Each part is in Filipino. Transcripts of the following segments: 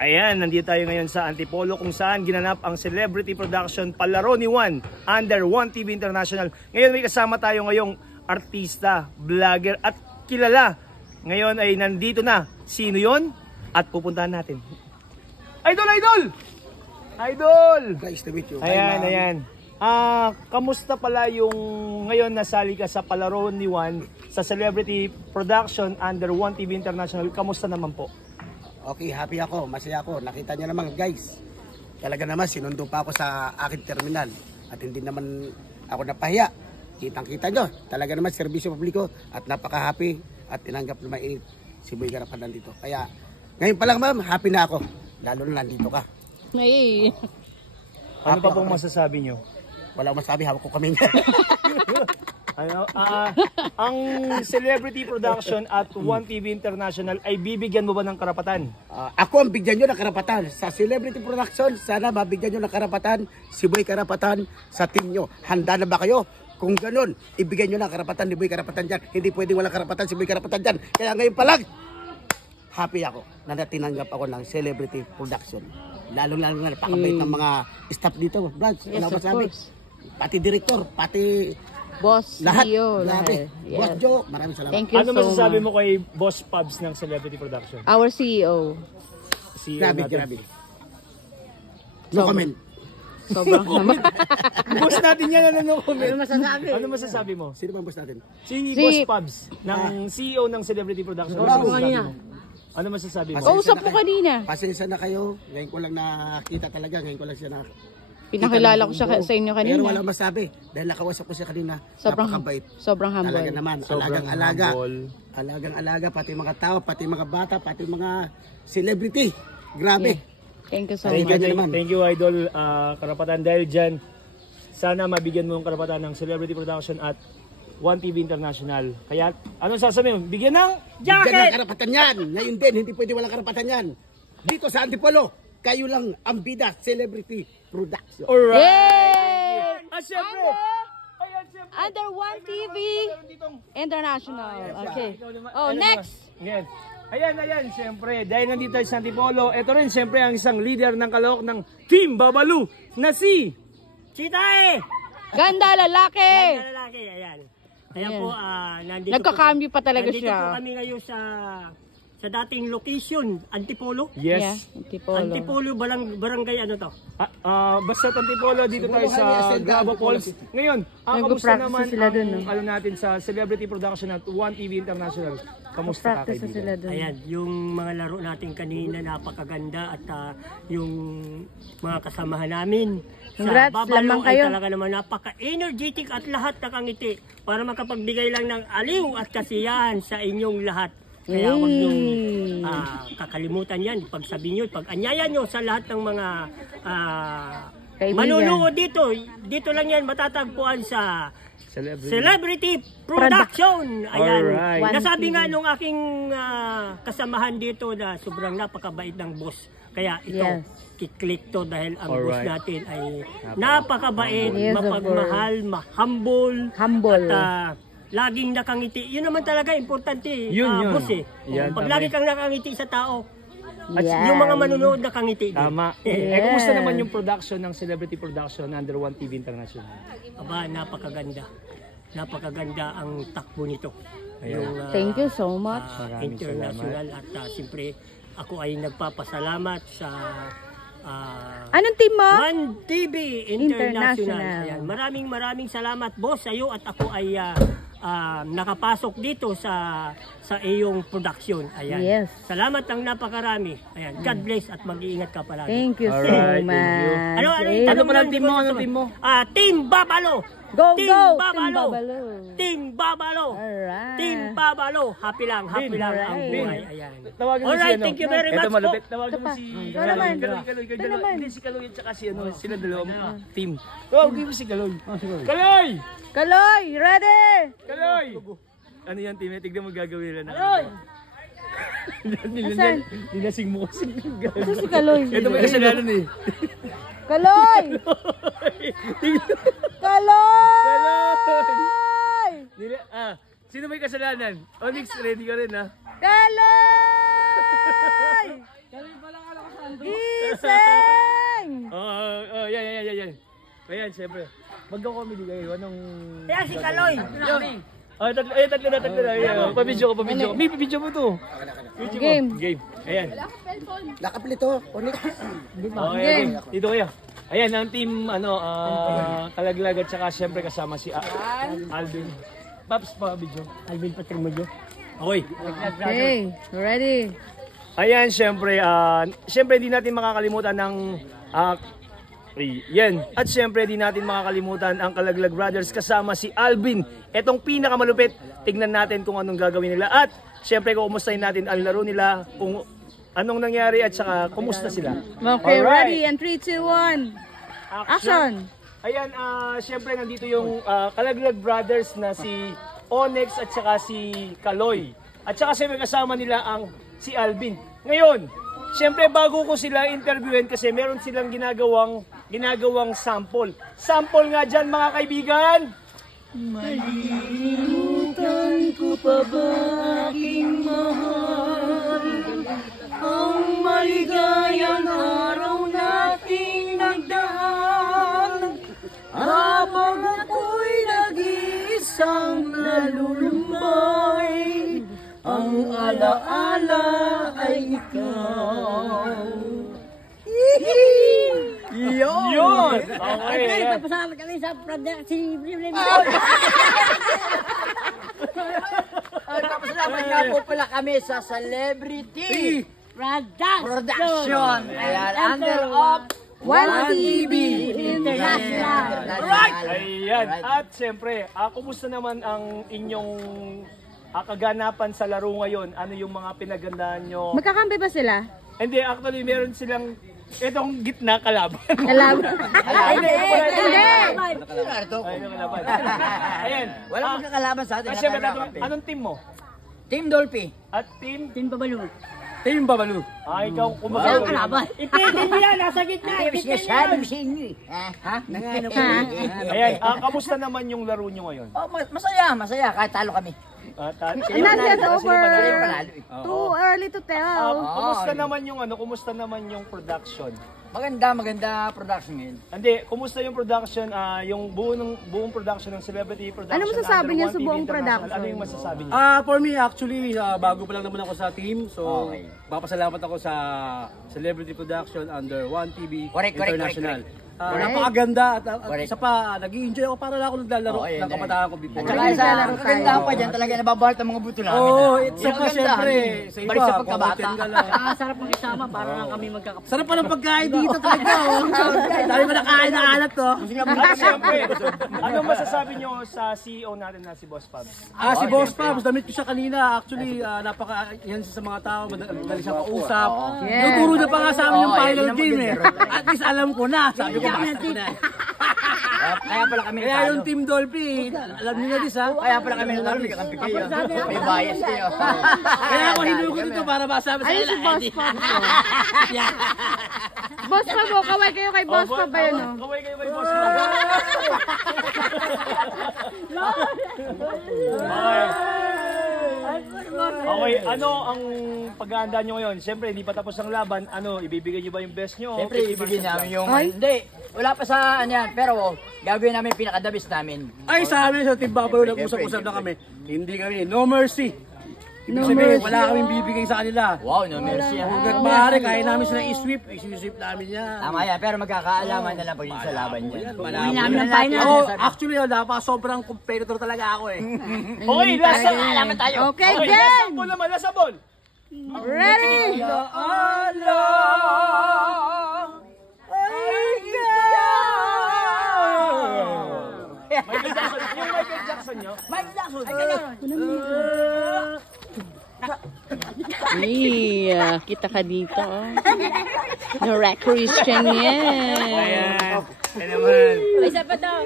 Ayan, nandito tayo ngayon sa Antipolo kung saan ginanap ang celebrity production Palaro ni Juan under One TV International. Ngayon may kasama tayo ngayong artista, vlogger at kilala. Ngayon ay nandito na. Sino yon? At pupuntahan natin. Idol! Idol! Idol! Nice to meet you. Ayan. Kamusta pala yung ngayon nasali ka sa Palaro ni Juan sa celebrity production under One TV International? Kamusta naman po? Okay, happy ako, masaya ako. Nakita niyo naman guys, talaga naman sinundo pa ako sa aking terminal. At hindi naman ako napahiya. Kitang-kita nyo, talaga naman serbisyo publiko at napaka-happy at tinanggap na mainit si Boy Garapan dito. Kaya ngayon pa lang ma'am, happy na ako. Lalo na nandito ka. Ay. Ano pa pong masasabi nyo? Wala akong masabi, hawak ko kami. Ang celebrity production at One TV International ay bibigyan mo ba ng karapatan? Ako ang bigyan nyo ng karapatan. Sa celebrity production, sana mabigyan nyo ng karapatan si Boy Karapatan sa team nyo. Handa na ba kayo? Kung ganun, ibigyan nyo ng karapatan ni Boy Karapatan dyan. Hindi pwedeng walang karapatan si Boy Karapatan dyan. Kaya ngayon pa lang, happy ako na natinanggap ako ng celebrity production. Lalo na napakabait ng mga staff dito. Brad, Yes, of course. Pati director, pati Boss, lahat. CEO, Lahat. yes. Boss Joe, maraming salamat. Thank you Ano so masasabi much. mo kay Boss Pubs ng celebrity production? Our CEO. CEO Grabe, natin. grabe. No comment. Sobrang naman. Boss natin yan, ano comment? Ano masasabi? Ano masasabi mo? Sino bang boss natin? Si Boss Pubs ng CEO ng celebrity production. Ano masasabi mo? Ano masasabi mo? Kausap mo kanina. Pasensya na kayo. Ngayon ko lang nakita talaga. Ngayon ko lang siya na Pinakilala ko siya sa inyo kanina. Pero wala masabi. Dahil nakausap ko siya kanina. Sobrang napakabait. Sobrang humble. Talaga naman. Sobrang Alagang-alaga. humble. Alagang-alaga. Pati mga tao, pati mga bata, pati mga celebrity. Grabe. Thank you so Thank much. you, thank you Idol. Karapatan dahil dyan, sana mabigyan mo ng karapatan ng celebrity production at One TV International. Kaya, ano sasabihin mo? Bigyan ng Bigyan ng jacket! karapatan yan. Ngayon din, hindi pwede walang karapatan yan. Dito sa Antipolo, kayo lang ang bida celebrity production. Alright! Yay! Siyempre! Ayan, siyempre! Under One TV International. Okay. Oh, Ano next! Ayan. Ayan, siyempre. Dahil nandito tayo sa Antipolo, ito rin siyempre ang isang leader ng kalahok ng Team Babalu na si Chitae! Ganda lalaki! Lalaki, ayan. Kaya po, nandito Nagkakambyo pa talaga nandito siya. po kami ngayon sa dating location, Antipolo. Yes. Yeah, Antipolo. Antipolo, barangay ano to? Basta Antipolo, dito tayo sa Grabo Falls. Ngayon, kamusta Nagpo-practice naman sila dun, no? ang ano natin sa celebrity production at One TV International? Kamusta ka, Practice na sila kaibigan? dun. Ayan, yung mga laro natin kanina napakaganda at yung mga kasamahan namin Congrats, sa Babalu lamang ay kayo. talaga naman napaka-energetic at lahat nakangiti para makapagbigay lang ng aliw at kasiyahan sa inyong lahat. Kaya huwag niyong kakalimutan yan. Pag sabihin nyo, pag anyayan nyo sa lahat ng mga Kaibigan. manunood dito lang yan matatagpuan sa Celebrity Production. Ayan. Alright. Nasabi One nga TV. nung aking kasamahan dito na sobrang napakabait ng boss. Kaya ito, Yes. kiklik to dahil ang boss Alright. natin ay napakabait, Yes, of mapagmahal, humble. Humble. At laging nakangiti. Yun naman talaga importante, Yun. boss eh. Yan, Pag tama lagi eh. kang nakangiti sa tao, at Yan. yung mga manunood nakangiti din. Tama. Yes. Kumusta naman yung production ng celebrity production under One TV International? Aba, napakaganda. Napakaganda ang takbo nito. Ayan. Yung, Thank you so much. Maraming international at siyempre ako ay nagpapasalamat sa Anong team mo? One TV International. International. Ayan. Maraming salamat boss sa iyo at ako ay nakapasok dito sa iyong production. Ayan. Yes. Salamat ng napakarami. Ayan. God bless at mag-iingat ka palagi. Thank you so Alright, thank you. much. Ano Eh, Ano pala ang team mo? Ano team mo? Team Babalo. Go, Team go! Babalo. Team Babalo. Team Babalo. Alright. Team Babalo. Happy lang ang Alright. buhay. Ayan. Tawagin mo si Alright, ano. thank you very Ito much po. malupit. Tawagin mo pa. si Ikaw naman. Kaloy. Ikaw naman. Hindi si Kaloy at saka si ano. Sila dalawang team. Tawagin mo si Kaloy. Kaloy! Kaloy, ready? Kaloy! Ano yan, team? Tignan mo gagawin nila. Kaloy! Asan? Nilasing mo kasi. Asan si Kaloy? Ito may kasalanan eh. Kaloy! Kaloy! Sino may kasalanan? Onyx, ready ka rin ha? Kaloy! Gising! Yan. Ayan, siyempre. Mag-comedy kayo. Anong... Kaya si Kaloy. Tatlo na. Ayan, pabidyo ko. May pabidyo mo to. Game. Ayan. Nakapilito. Unik. Okay. Dito kayo. Ayan, ang team, Kalaglag at saka siyempre kasama si Alvin. Paps, pabidyo. Alvin Patrimulyo. Okay. Okay, ready? Ayan, siyempre hindi natin makakalimutan ng yan. At siyempre di natin makakalimutan ang Kalaglag Brothers kasama si Alvin. Etong pinakamalupit, tignan natin kung anong gagawin nila. At siyempre kumustahin natin ang laro nila, kung anong nangyari at saka kumusta sila. Okay, Alright. ready? And 3, 2, 1. Action! Ayan, siyempre nandito yung Kalaglag Brothers na si Onyx at saka si Kaloy. At saka siyempre kasama nila ang si Alvin. Ngayon, siyempre bago ko sila interviewin kasi meron silang ginagawang sample. Sample nga dyan mga kaibigan! Malilimutan ko pa ba aking mahal ang maligayang araw nating nagdaan habang ako'y nag-iisang nalulumbay ang alaala ay ikaw. Yun! Okay, ayan. Pasalamat kami sa project si Blim. Tapos nga po pala kami sa Celebrity Production. Ayan, under of 1TV International. Ayan. At siyempre, kumusta naman ang inyong kaganapan sa laro ngayon? Ano yung mga pinagandaan nyo? Magkakampi ba sila? Hindi, actually, meron silang itong gitna kalaban. Kalaban? Hindi! Hindi! Kalaban. Ayan. Walang magkakalaban sa atin. Siyempre, anong team mo? Team Dolphy. At team? Team Babalu. Team Babalu. Ikaw kumbaga. Walang kalaban. Ipitin mo yan, nasa gitna. Masyadong singi. Ha? Nangano ko. Ayan, kamusta naman yung laro nyo ngayon? Oh, masaya. Kahit talo kami. Not yet over. Panalo eh. Too early to tell. Kumusta naman yung production? Maganda production ngayon. Hindi, kumusta yung production, yung buong production ng Celebrity Production? Ano masasabi niyo under sa 1TV buong International? production? Ano yung masasabi niyo? For me, actually, bago pa lang naman ako sa team. So, Okay. papasalamat ako sa Celebrity Production under 1TV Correct. International. Napakaganda at Correct. isa pa, nag-i-enjoy ako para lang ako naglalaro Okay, ng kabataan ko before. At saka isa, maganda pa dyan talaga nababahat ang mga buto namin. Oo, Yun it's saka ang ganda. syempre, sa iba, Balik sa pagkabata. kumatin ka lang. Sarap ng isama para lang kami magkakapatid. Sarap pa ng pagkain dito talaga. Dahil mo nakain na alat to. At siyempre, anong masasabi niyo sa CEO natin na si Boss Pabs? Si Boss Pabs, damit ko siya kanina. Actually, yan sa mga tao, madali siya kausap. Yeah. Nuturo niya pa nga sa amin yung Oo, final yun ang game eh. maganda. At least alam ko na. Sabi ko, basta ko na. Kaya pala kami Kaya natalo. yung Team Dolphy, alam niyo na dis ha. Kaya pala kami natalo, may kakampi kayo. May bias kayo. Kaya ako hinugod ito para masabi sa Ayun si Boss Pop. Boss Pop, kaway kayo kay Boss Pop ba yun? Oh? Kaway kayo kay Boss Pabs. Okay, ano ang pag-aanda nyo ngayon? Siyempre, hindi pa tapos ang laban. Ibibigay nyo ba yung best nyo? Siyempre, ibigin namin yung... Ay. Hindi, wala pa sa ano yan. Pero gagawin namin pinakadabis namin. Ay sa amin sa Team Babaw, nag-usap-usap na kami. Hindi kami, no mercy. Ibig sabihin, wala kaming bibigay sa kanila. Wow, no mercy yan. Hanggat maaari, kaya namin sila i-sweep, i-sweep namin yan. Tama yan, pero magkakaalaman na lang pag sa laban yan. Malabo namin yan. ang final. Ako, actually, sobrang competitor talaga ako eh. Okay, last Alaman tayo. Okay, last game! sample naman, last sample. Ready? Yung Michael Jackson nyo. Mike Jackson. Kita ka dito. No Christian yan. Ayan naman. Isa pa daw.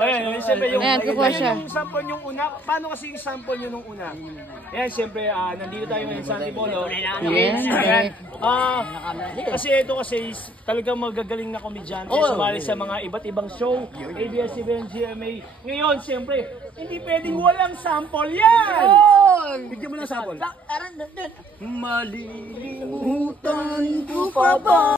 Ayan, siyempre yung, Ayan, kukuha siya. yung sample yung una. Paano kasi yung sample nyo nung una? Ayan, siyempre, nandito tayo ngayon sa Antipolo. Yes. Ayan. Kasi ito kasi talagang magagaling na komedyante. Sumali sa mga iba't ibang show. ABS-CBN, GMA. Ngayon, siyempre, hindi pwedeng walang sample yan! Bigyan mo ng sample. Malilimutan ko pa ba?